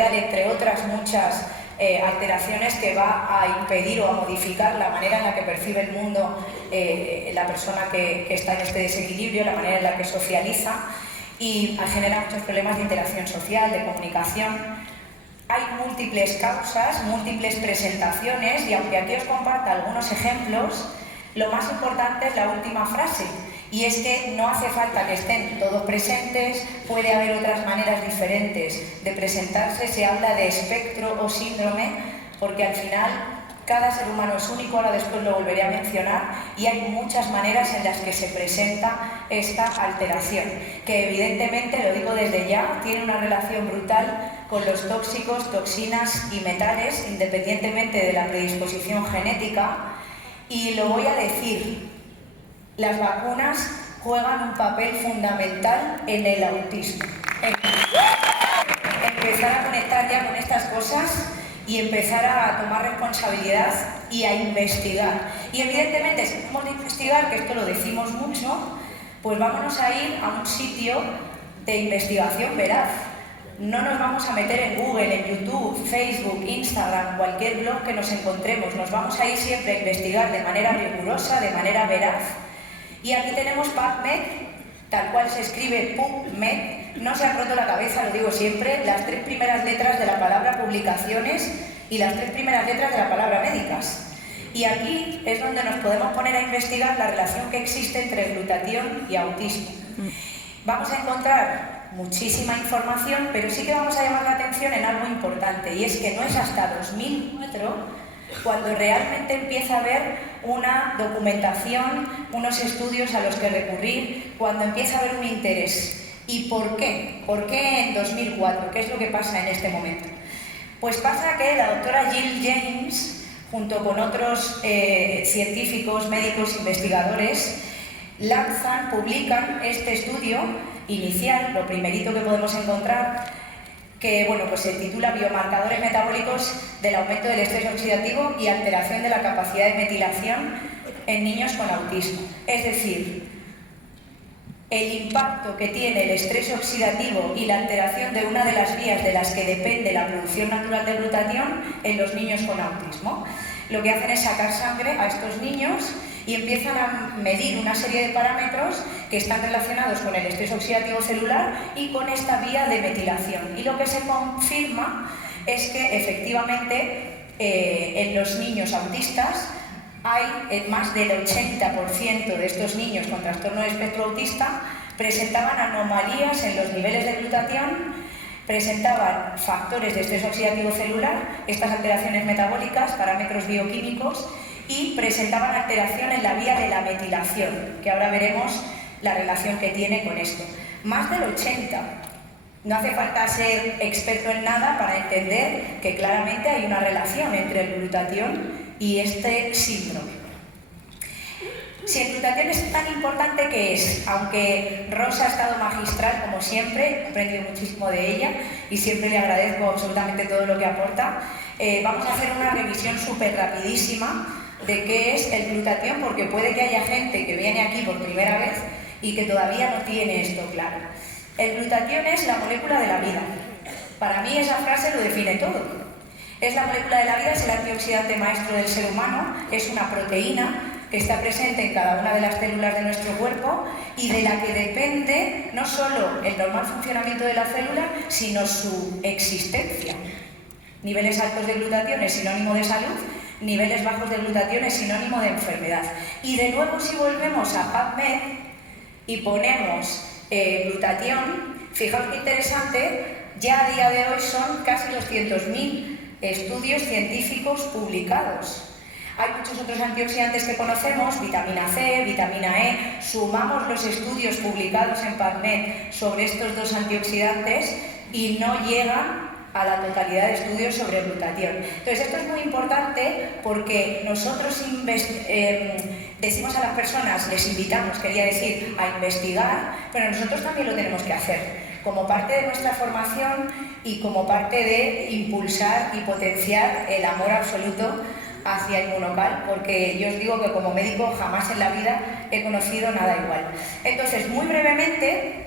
cerebral, entre otras muchas alteraciones que va a impedir o a modificar la manera en la que percibe el mundo la persona que está en este desequilibrio, la manera en la que socializa, y genera muchos problemas de interacción social, de comunicación. Hay múltiples causas, múltiples presentaciones, y aunque aquí os comparta algunos ejemplos, lo más importante es la última frase, y es que no hace falta que estén todos presentes, puede haber otras maneras diferentes de presentarse. Se habla de espectro o síndrome, porque al final cada ser humano es único, ahora después lo volveré a mencionar, y hay muchas maneras en las que se presenta esta alteración, que evidentemente, lo digo desde ya, tiene una relación brutal con los tóxicos, toxinas y metales, independientemente de la predisposición genética. Y lo voy a decir, las vacunas juegan un papel fundamental en el autismo. Empezar a conectar ya con estas cosas y empezar a tomar responsabilidad y a investigar. Y evidentemente, si tenemos de investigar, que esto lo decimos mucho, pues vámonos a ir a un sitio de investigación veraz. No nos vamos a meter en Google, en YouTube, Facebook, Instagram, cualquier blog que nos encontremos. Nos vamos a ir siempre a investigar de manera rigurosa, de manera veraz. Y aquí tenemos PubMed, tal cual se escribe PubMed. No se ha roto la cabeza, lo digo siempre, las 3 primeras letras de la palabra publicaciones y las 3 primeras letras de la palabra médicas. Y aquí es donde nos podemos poner a investigar la relación que existe entre glutatión y autismo. Vamos a encontrar muchísima información, pero sí que vamos a llamar la atención en algo importante, y es que no es hasta 2004 cuando realmente empieza a haber una documentación, unos estudios a los que recurrir, cuando empieza a haber un interés. ¿Y por qué? ¿Por qué en 2004? ¿Qué es lo que pasa en este momento? Pues pasa que la doctora Jill James, junto con otros científicos, médicos, investigadores, publican este estudio inicial, lo primerito que podemos encontrar, que bueno, pues se titula Biomarcadores metabólicos del aumento del estrés oxidativo y alteración de la capacidad de metilación en niños con autismo. Es decir, el impacto que tiene el estrés oxidativo y la alteración de una de las vías de las que depende la producción natural de glutatión en los niños con autismo. Lo que hacen es sacar sangre a estos niños y empiezan a medir una serie de parámetros que están relacionados con el estrés oxidativo celular y con esta vía de metilación. Y lo que se confirma es que efectivamente en los niños autistas hay más del 80% de estos niños con trastorno de espectro autista presentaban anomalías en los niveles de glutatión, presentaban factores de estrés oxidativo celular, estas alteraciones metabólicas, parámetros bioquímicos, y presentaban alteración en la vía de la metilación, que ahora veremos la relación que tiene con esto. Más del 80%. No hace falta ser experto en nada para entender que claramente hay una relación entre el glutatión y este síndrome. Si el glutatión es tan importante, que es, aunque Rosa ha estado magistral como siempre, he aprendido muchísimo de ella y siempre le agradezco absolutamente todo lo que aporta, vamos a hacer una revisión súper rapidísima de qué es el glutatión, porque puede que haya gente que viene aquí por primera vez y que todavía no tiene esto claro. El glutatión es la molécula de la vida. Para mí esa frase lo define todo. Es la molécula de la vida, es el antioxidante maestro del ser humano, es una proteína que está presente en cada una de las células de nuestro cuerpo y de la que depende no solo el normal funcionamiento de la célula, sino su existencia. Niveles altos de glutatión es sinónimo de salud, niveles bajos de glutatión es sinónimo de enfermedad. Y de nuevo, si volvemos a PubMed y ponemos glutatión, fijaos qué interesante, ya a día de hoy son casi 200.000 estudios científicos publicados. Hay muchos otros antioxidantes que conocemos, vitamina C, vitamina E, sumamos los estudios publicados en PubMed sobre estos dos antioxidantes y no llegan a la totalidad de estudios sobre glutatión. Entonces, esto es muy importante porque nosotros decimos a las personas, les invitamos, quería decir, a investigar, pero nosotros también lo tenemos que hacer, como parte de nuestra formación y como parte de impulsar y potenciar el amor absoluto hacia Inmunocal, porque yo os digo que como médico jamás en la vida he conocido nada igual. Entonces, muy brevemente,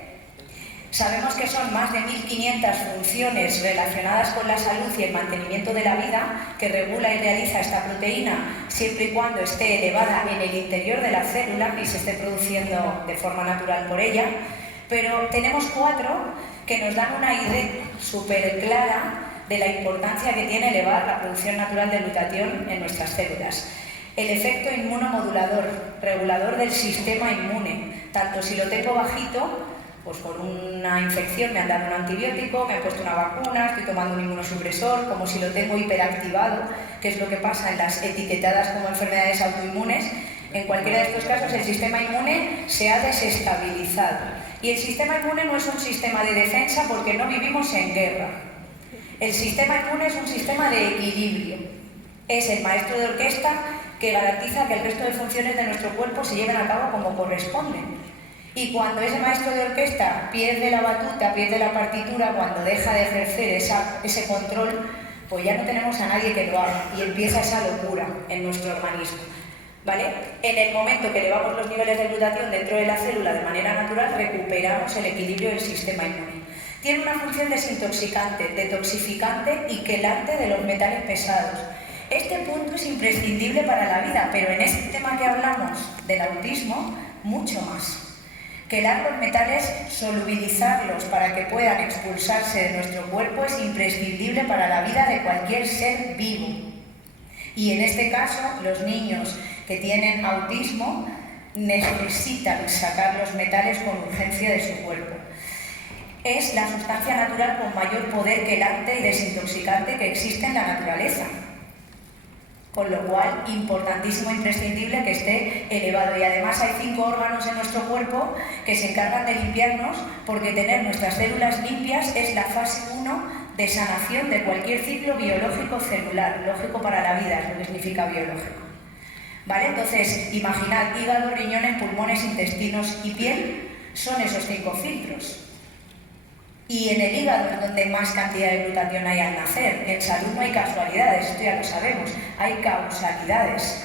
Sabemos que son más de 1.500 funciones relacionadas con la salud y el mantenimiento de la vida que regula y realiza esta proteína siempre y cuando esté elevada en el interior de la célula y se esté produciendo de forma natural por ella, pero tenemos 4 que nos dan una idea súper clara de la importancia que tiene elevar la producción natural de glutatión en nuestras células. El efecto inmunomodulador, regulador del sistema inmune, tanto si lo tengo bajito, pues por una infección me han dado un antibiótico, me han puesto una vacuna, estoy tomando un inmunosupresor, como si lo tengo hiperactivado, que es lo que pasa en las etiquetadas como enfermedades autoinmunes. En cualquiera de estos casos el sistema inmune se ha desestabilizado. Y el sistema inmune no es un sistema de defensa porque no vivimos en guerra. El sistema inmune es un sistema de equilibrio. Es el maestro de orquesta que garantiza que el resto de funciones de nuestro cuerpo se lleven a cabo como corresponden. Y cuando ese maestro de orquesta pierde la batuta, pierde la partitura, cuando deja de ejercer ese control, pues ya no tenemos a nadie que lo haga y empieza esa locura en nuestro organismo, ¿vale? En el momento que elevamos los niveles de glutatión dentro de la célula de manera natural, recuperamos el equilibrio del sistema inmune. Tiene una función desintoxicante, detoxificante y quelante de los metales pesados. Este punto es imprescindible para la vida, pero en este tema que hablamos del autismo, mucho más. Quelar los metales, solubilizarlos para que puedan expulsarse de nuestro cuerpo es imprescindible para la vida de cualquier ser vivo. Y en este caso, los niños que tienen autismo necesitan sacar los metales con urgencia de su cuerpo. Es la sustancia natural con mayor poder quelante y desintoxicante que existe en la naturaleza. Con lo cual, importantísimo, imprescindible que esté elevado. Y además hay 5 órganos en nuestro cuerpo que se encargan de limpiarnos, porque tener nuestras células limpias es la fase 1 de sanación de cualquier ciclo biológico celular, lógico para la vida, es lo que significa biológico. ¿Vale? Entonces, imaginad, hígado, riñones, pulmones, intestinos y piel son esos 5 filtros. Y en el hígado es donde más cantidad de glutatión hay al nacer. En salud no hay casualidades, esto ya lo sabemos, hay causalidades.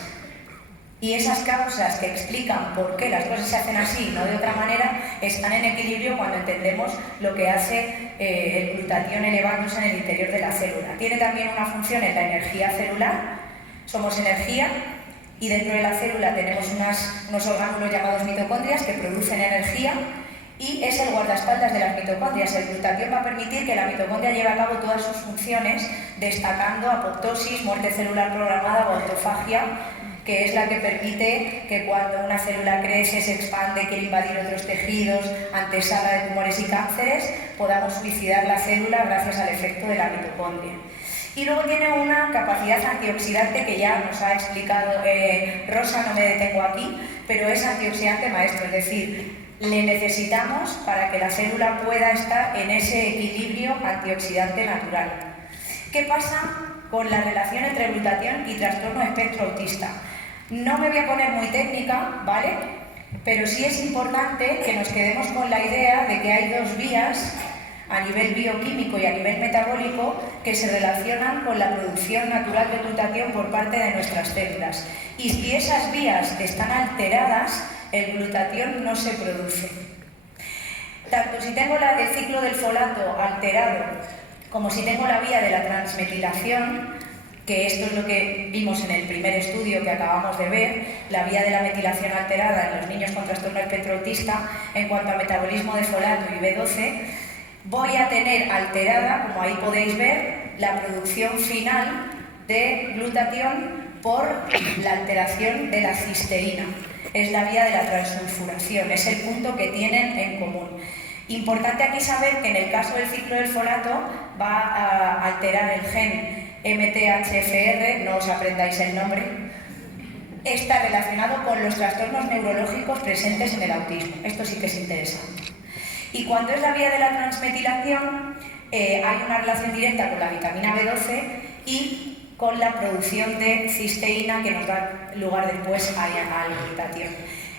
Y esas causas que explican por qué las cosas se hacen así y no de otra manera, están en equilibrio cuando entendemos lo que hace el glutatión elevándose en el interior de la célula. Tiene también una función en la energía celular, somos energía, y dentro de la célula tenemos unos orgánulos llamados mitocondrias que producen energía, y es el guardaespaldas de las mitocondrias. El glutatión va a permitir que la mitocondria lleve a cabo todas sus funciones, destacando apoptosis, muerte celular programada o autofagia, que es la que permite que cuando una célula crece, se expande, quiere invadir otros tejidos, antesala de tumores y cánceres, podamos suicidar la célula gracias al efecto de la mitocondria. Y luego tiene una capacidad antioxidante que ya nos ha explicado Rosa, no me detengo aquí, pero es antioxidante maestro, es decir, le necesitamos para que la célula pueda estar en ese equilibrio antioxidante natural. ¿Qué pasa con la relación entre glutatión y trastorno espectro autista? No me voy a poner muy técnica, ¿vale? Pero sí es importante que nos quedemos con la idea de que hay 2 vías a nivel bioquímico y a nivel metabólico que se relacionan con la producción natural de glutatión por parte de nuestras células. Y si esas vías están alteradas, el glutatión no se produce. Tanto si tengo el ciclo del folato alterado como si tengo la vía de la transmetilación, que esto es lo que vimos en el primer estudio que acabamos de ver, la vía de la metilación alterada en los niños con trastorno espectro autista en cuanto a metabolismo de folato y B12, voy a tener alterada, como ahí podéis ver, la producción final de glutatión por la alteración de la cisteína. Es la vía de la transsulfuración, es el punto que tienen en común. Importante aquí saber que en el caso del ciclo del folato va a alterar el gen MTHFR, no os aprendáis el nombre, está relacionado con los trastornos neurológicos presentes en el autismo. Esto sí que es interesante. Y cuando es la vía de la transmetilación, hay una relación directa con la vitamina B12 y con la producción de cisteína que nos da lugar después a la glutatión.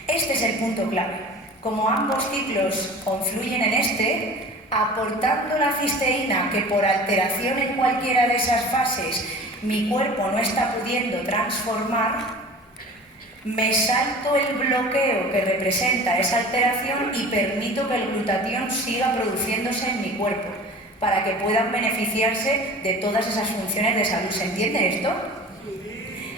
Este es el punto clave. Como ambos ciclos confluyen en este, aportando la cisteína que por alteración en cualquiera de esas fases mi cuerpo no está pudiendo transformar, me salto el bloqueo que representa esa alteración y permito que el glutatión siga produciéndose en mi cuerpo para que puedan beneficiarse de todas esas funciones de salud. ¿Se entiende esto?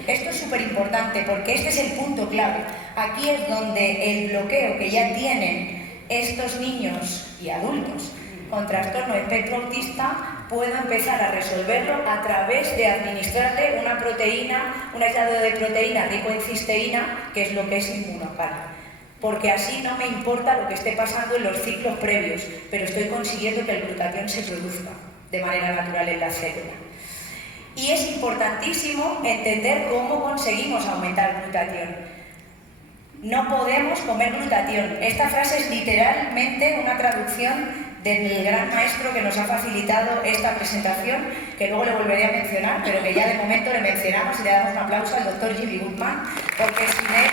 Esto es súper importante porque este es el punto clave. Aquí es donde el bloqueo que ya tienen estos niños y adultos con trastorno de espectro autista puedo empezar a resolverlo a través de administrarle una proteína, un aislado de proteína rico en cisteína, que es lo que es inmunocal. Porque así no me importa lo que esté pasando en los ciclos previos, pero estoy consiguiendo que el glutatión se produzca de manera natural en la célula. Y es importantísimo entender cómo conseguimos aumentar el glutatión. No podemos comer glutatión. Esta frase es literalmente una traducción del gran maestro que nos ha facilitado esta presentación, que luego le volveré a mencionar, pero que ya de momento le mencionamos y le damos un aplauso al doctor Jimmy Goodman, porque sin él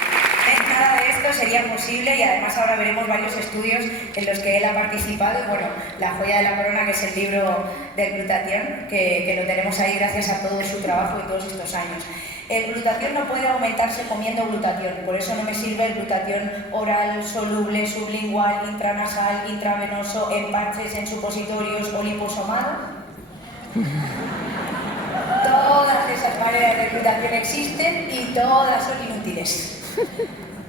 nada de esto sería posible, y además ahora veremos varios estudios en los que él ha participado. Y bueno, la joya de la corona, que es el libro del glutatión, que lo tenemos ahí gracias a todo su trabajo y todos estos años. El glutatión no puede aumentarse comiendo glutatión, por eso no me sirve el glutatión oral, soluble, sublingual, intranasal, intravenoso, en parches, en supositorios o liposomado. Todas esas maneras de glutatión existen y todas son inútiles.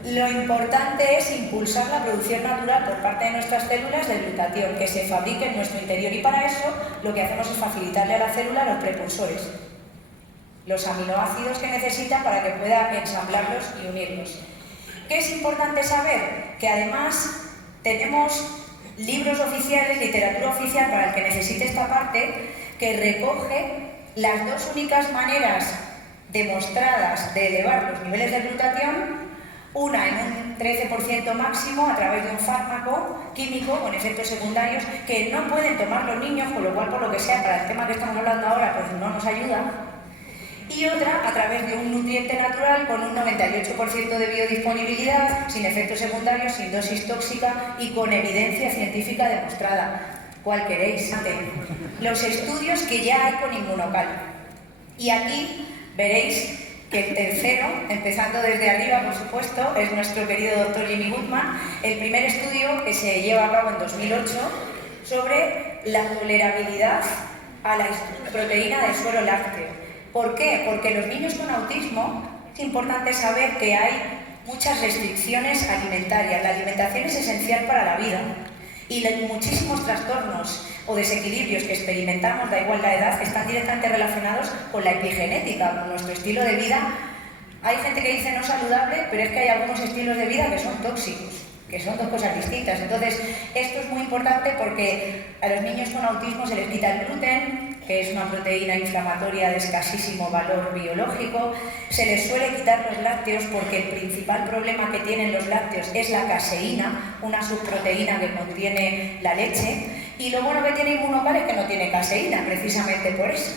Lo importante es impulsar la producción natural por parte de nuestras células de glutatión, que se fabrique en nuestro interior, y para eso lo que hacemos es facilitarle a la célula los precursores, los aminoácidos que necesita para que pueda ensamblarlos y unirlos. ¿Qué es importante saber? Que además tenemos libros oficiales, literatura oficial para el que necesite esta parte, que recoge las dos únicas maneras demostradas de elevar los niveles de glutatión, una en un 13% máximo a través de un fármaco químico con efectos secundarios que no pueden tomar los niños, con lo cual, por lo que sea, para el tema que estamos hablando ahora, pues no nos ayuda, y otra a través de un nutriente natural con un 98% de biodisponibilidad, sin efectos secundarios, sin dosis tóxica y con evidencia científica demostrada. ¿Cuál queréis? Los estudios que ya hay con inmunocal. Y aquí veréis que el tercero, empezando desde arriba, por supuesto, es nuestro querido doctor Jimmy Goodman, el primer estudio que se lleva a cabo en 2008 sobre la tolerabilidad a la proteína del suero lácteo. ¿Por qué? Porque los niños con autismo es importante saber que hay muchas restricciones alimentarias. La alimentación es esencial para la vida y muchísimos trastornos o desequilibrios que experimentamos, da igual la edad, están directamente relacionados con la epigenética, con nuestro estilo de vida. Hay gente que dice no saludable, pero es que hay algunos estilos de vida que son tóxicos, que son dos cosas distintas. Entonces, esto es muy importante porque a los niños con autismo se les quita el gluten, que es una proteína inflamatoria de escasísimo valor biológico. Se les suele quitar los lácteos porque el principal problema que tienen los lácteos es la caseína, una subproteína que contiene la leche. Y lo bueno que tiene inmunocal es que no tiene caseína, precisamente por eso.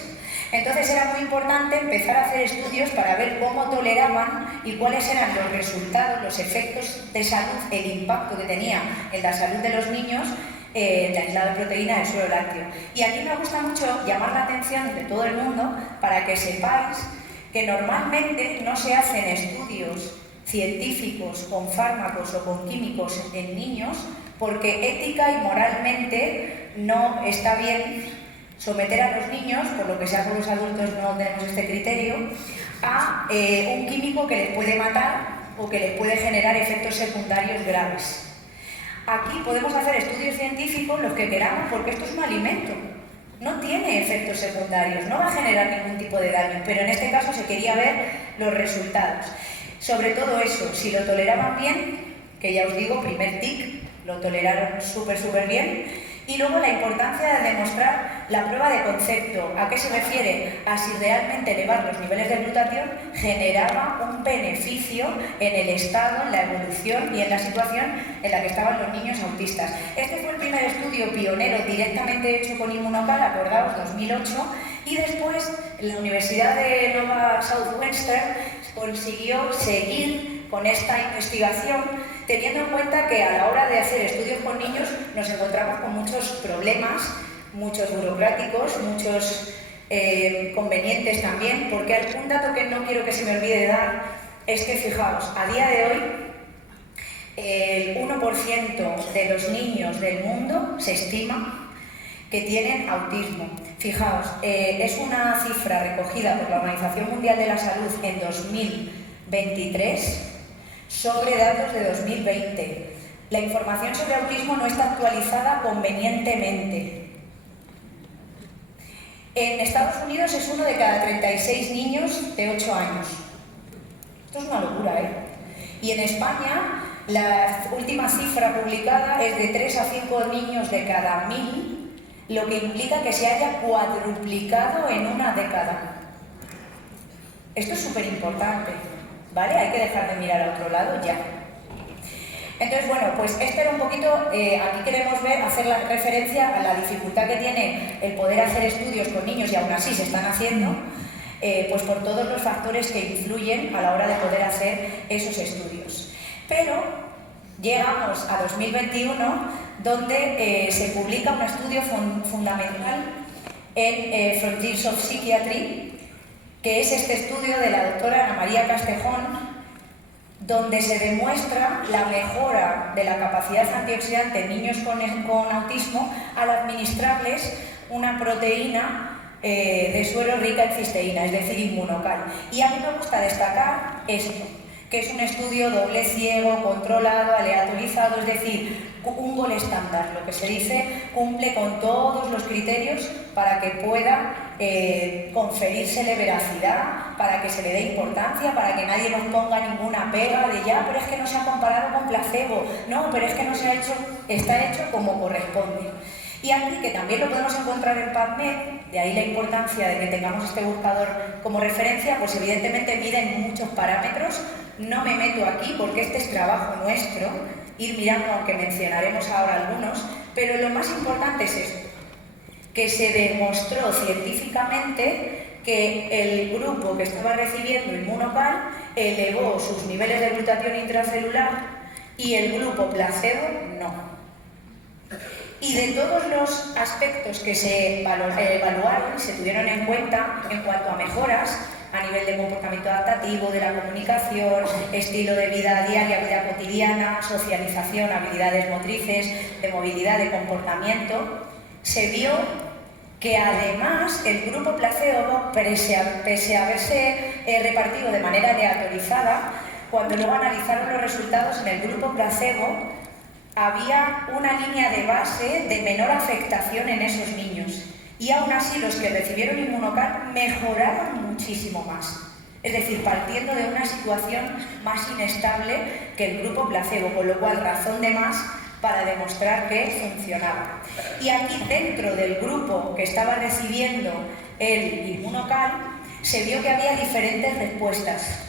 Entonces era muy importante empezar a hacer estudios para ver cómo toleraban y cuáles eran los resultados, los efectos de salud, el impacto que tenía en la salud de los niños de aislado de proteína del suero lácteo. Y aquí me gusta mucho llamar la atención de todo el mundo para que sepáis que normalmente no se hacen estudios científicos con fármacos o con químicos en niños porque ética y moralmente no está bien someter a los niños, por lo que sea con los adultos no tenemos este criterio, a un químico que les puede matar o que les puede generar efectos secundarios graves. Aquí podemos hacer estudios científicos los que queramos porque esto es un alimento, no tiene efectos secundarios, no va a generar ningún tipo de daño, pero en este caso se quería ver los resultados. Sobre todo eso, si lo toleraban bien, que ya os digo, primer tic, lo toleraron súper bien. Y luego la importancia de demostrar la prueba de concepto. ¿A qué se refiere? A si realmente elevar los niveles de glutatión generaba un beneficio en el estado, en la evolución y en la situación en la que estaban los niños autistas. Este fue el primer estudio pionero directamente hecho con inmunocal, acordaos, 2008, y después la Universidad de Nova Southwestern consiguió seguir con esta investigación, teniendo en cuenta que a la hora de hacer estudios con niños nos encontramos con muchos problemas, muchos burocráticos, muchos convenientes también, porque un dato que no quiero que se me olvide dar es que, fijaos, a día de hoy, el 1% de los niños del mundo se estima que tienen autismo. Fijaos, es una cifra recogida por la Organización Mundial de la Salud en 2023 sobre datos de 2020. La información sobre autismo no está actualizada convenientemente. En Estados Unidos es uno de cada 36 niños de 8 años. Esto es una locura, ¿eh? Y en España, la última cifra publicada es de 3 a 5 niños de cada 1000, lo que implica que se haya cuadruplicado en una década. Esto es súper importante, ¿vale? Hay que dejar de mirar a otro lado ya. Entonces, bueno, pues esto era un poquito, aquí queremos hacer la referencia a la dificultad que tiene el poder hacer estudios con niños, y aún así se están haciendo, pues por todos los factores que influyen a la hora de poder hacer esos estudios. Pero llegamos a 2021, donde se publica un estudio fundamental en Frontiers of Psychiatry, que es este estudio de la doctora Ana María Castejón, donde se demuestra la mejora de la capacidad antioxidante en niños con autismo al administrarles una proteína de suero rica en cisteína, es decir, inmunocal. Y a mí me gusta destacar esto, que es un estudio doble ciego, controlado, aleatorizado, es decir, un gol estándar, lo que se dice, cumple con todos los criterios para que pueda conferírsele veracidad, para que se le dé importancia, para que nadie nos ponga ninguna pega de ya, pero es que no se ha comparado con placebo, no, pero es que no se ha hecho, está hecho como corresponde. Y aquí, que también lo podemos encontrar en PubMed, de ahí la importancia de que tengamos este buscador como referencia, pues evidentemente miden muchos parámetros. No me meto aquí porque este es trabajo nuestro, ir mirando, aunque mencionaremos ahora algunos, pero lo más importante es esto, que se demostró científicamente que el grupo que estaba recibiendo Inmunocal elevó sus niveles de glutatión intracelular y el grupo placebo no. Y de todos los aspectos que se evaluaron, se tuvieron en cuenta en cuanto a mejoras a nivel de comportamiento adaptativo, de la comunicación, estilo de vida diaria, vida cotidiana, socialización, habilidades motrices, de movilidad, de comportamiento, se vio que además el grupo placebo, pese a haberse repartido de manera aleatorizada, cuando luego analizaron los resultados en el grupo placebo, había una línea de base de menor afectación en esos niños. Y aún así los que recibieron Inmunocal mejoraron muchísimo más. Es decir, partiendo de una situación más inestable que el grupo placebo, con lo cual razón de más para demostrar que funcionaba. Y aquí dentro del grupo que estaba recibiendo el Inmunocal se vio que había diferentes respuestas.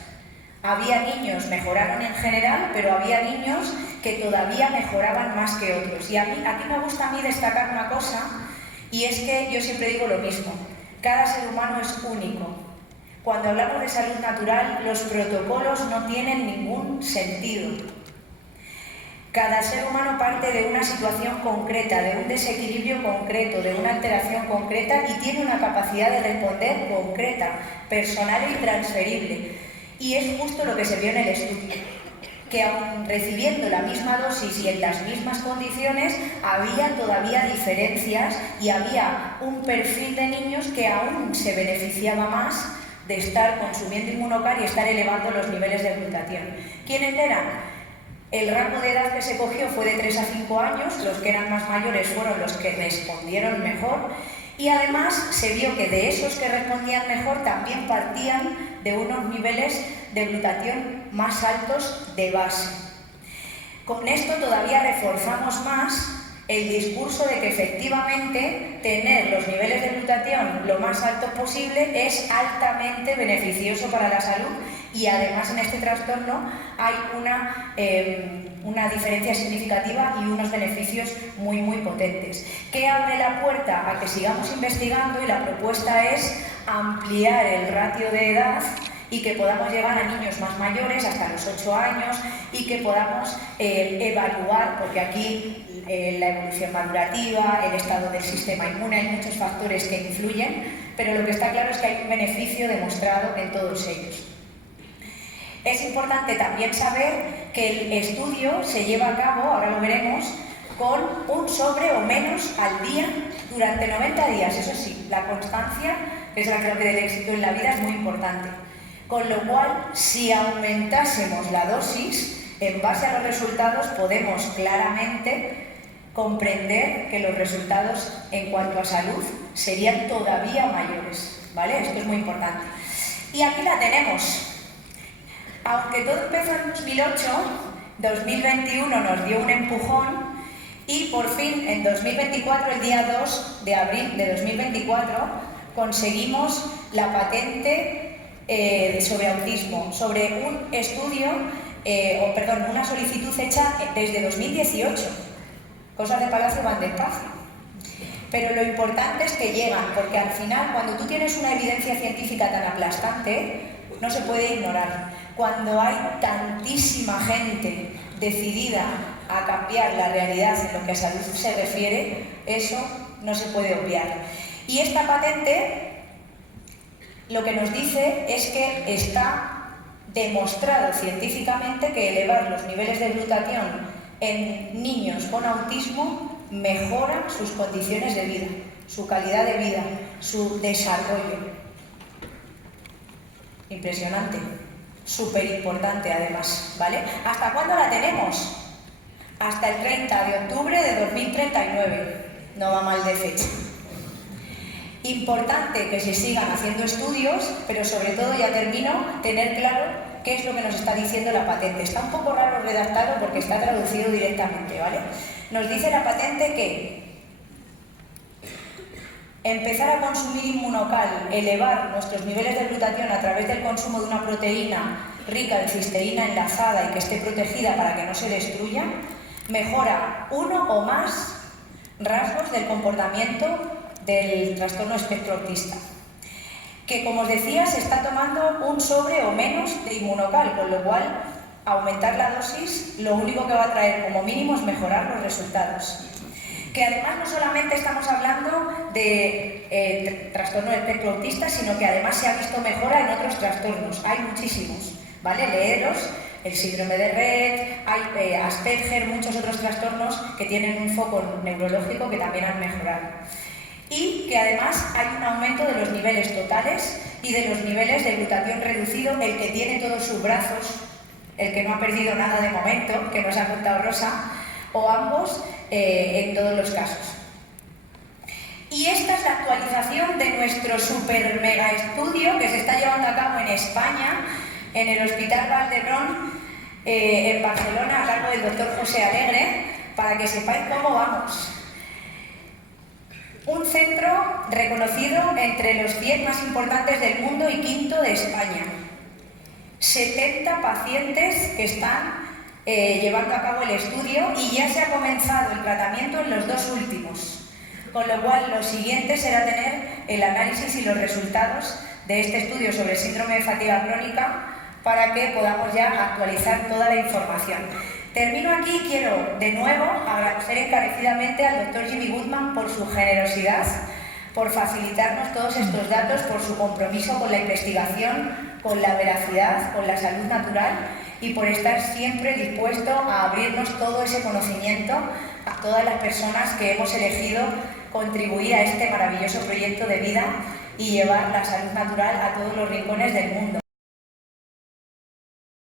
Había niños, mejoraron en general, pero había niños que todavía mejoraban más que otros. Y aquí me gusta a mí destacar una cosa, y es que yo siempre digo lo mismo, cada ser humano es único. Cuando hablamos de salud natural, los protocolos no tienen ningún sentido. Cada ser humano parte de una situación concreta, de un desequilibrio concreto, de una alteración concreta y tiene una capacidad de responder concreta, personal e intransferible. Y es justo lo que se vio en el estudio, que aun recibiendo la misma dosis y en las mismas condiciones, había todavía diferencias y había un perfil de niños que aún se beneficiaba más de estar consumiendo Inmunocal y estar elevando los niveles de glutatión. ¿Quiénes eran? El rango de edad que se cogió fue de 3 a 5 años, los que eran más mayores fueron los que respondieron mejor y además se vio que de esos que respondían mejor también partían de unos niveles de glutatión más altos de base. Con esto todavía reforzamos más el discurso de que efectivamente tener los niveles de glutatión lo más altos posible es altamente beneficioso para la salud y además en este trastorno hay una diferencia significativa y unos beneficios muy potentes. ¿Qué abre la puerta a que sigamos investigando? Y la propuesta es ampliar el ratio de edad y que podamos llegar a niños más mayores, hasta los 8 años, y que podamos evaluar, porque aquí la evolución madurativa, el estado del sistema inmune, hay muchos factores que influyen, pero lo que está claro es que hay un beneficio demostrado en todos ellos. Es importante también saber que el estudio se lleva a cabo, ahora lo veremos, con un sobre o menos al día durante 90 días. Eso sí, la constancia, que es la clave del éxito en la vida, es muy importante. Con lo cual, si aumentásemos la dosis, en base a los resultados podemos claramente comprender que los resultados en cuanto a salud serían todavía mayores, ¿vale? Esto es muy importante. Y aquí la tenemos. Aunque todo empezó en 2008, 2021 nos dio un empujón y por fin en 2024, el día 2 de abril de 2024, conseguimos la patente sobre autismo, sobre un estudio, una solicitud hecha desde 2018. Cosas de Palacio van despacio. Pero lo importante es que llegan, porque al final, cuando tú tienes una evidencia científica tan aplastante, no se puede ignorar. Cuando hay tantísima gente decidida a cambiar la realidad en lo que a salud se refiere, eso no se puede obviar. Y esta patente lo que nos dice es que está demostrado científicamente que elevar los niveles de glutatión en niños con autismo mejora sus condiciones de vida, su calidad de vida, su desarrollo. Impresionante, súper importante además, ¿vale? ¿Hasta cuándo la tenemos? Hasta el 30 de octubre de 2039, no va mal de fecha. Importante que se sigan haciendo estudios, pero sobre todo, ya termino, tener claro qué es lo que nos está diciendo la patente. Está un poco raro redactado porque está traducido directamente, ¿vale? Nos dice la patente que empezar a consumir inmunocal, elevar nuestros niveles de glutatión a través del consumo de una proteína rica en cisteína enlazada y que esté protegida para que no se destruya, mejora uno o más rasgos del comportamiento del trastorno espectro autista. Que, como os decía, se está tomando un sobre o menos de inmunocal, con lo cual aumentar la dosis lo único que va a traer como mínimo es mejorar los resultados. Que además no solamente estamos hablando de trastorno del espectro autista, sino que además se ha visto mejora en otros trastornos. Hay muchísimos, ¿vale? Leeros, el síndrome de Rett, hay Asperger, muchos otros trastornos que tienen un foco neurológico que también han mejorado. Y que además hay un aumento de los niveles totales y de los niveles de glutatión reducido, el que tiene todos sus brazos, el que no ha perdido nada de momento, que nos ha contado Rosa, o ambos en todos los casos. Y esta es la actualización de nuestro super mega estudio que se está llevando a cabo en España, en el Hospital Vall d'Hebron, en Barcelona, a cargo del doctor José Alegre, para que sepáis cómo vamos. Un centro reconocido entre los 10 más importantes del mundo y quinto de España. 70 pacientes que están llevando a cabo el estudio y ya se ha comenzado el tratamiento en los dos últimos. Con lo cual, lo siguiente será tener el análisis y los resultados de este estudio sobre el síndrome de fatiga crónica para que podamos ya actualizar toda la información. Termino aquí y quiero de nuevo agradecer encarecidamente al Dr. Jimmy Goodman por su generosidad, por facilitarnos todos estos datos, por su compromiso con la investigación, con la veracidad, con la salud natural y por estar siempre dispuesto a abrirnos todo ese conocimiento a todas las personas que hemos elegido contribuir a este maravilloso proyecto de vida y llevar la salud natural a todos los rincones del mundo.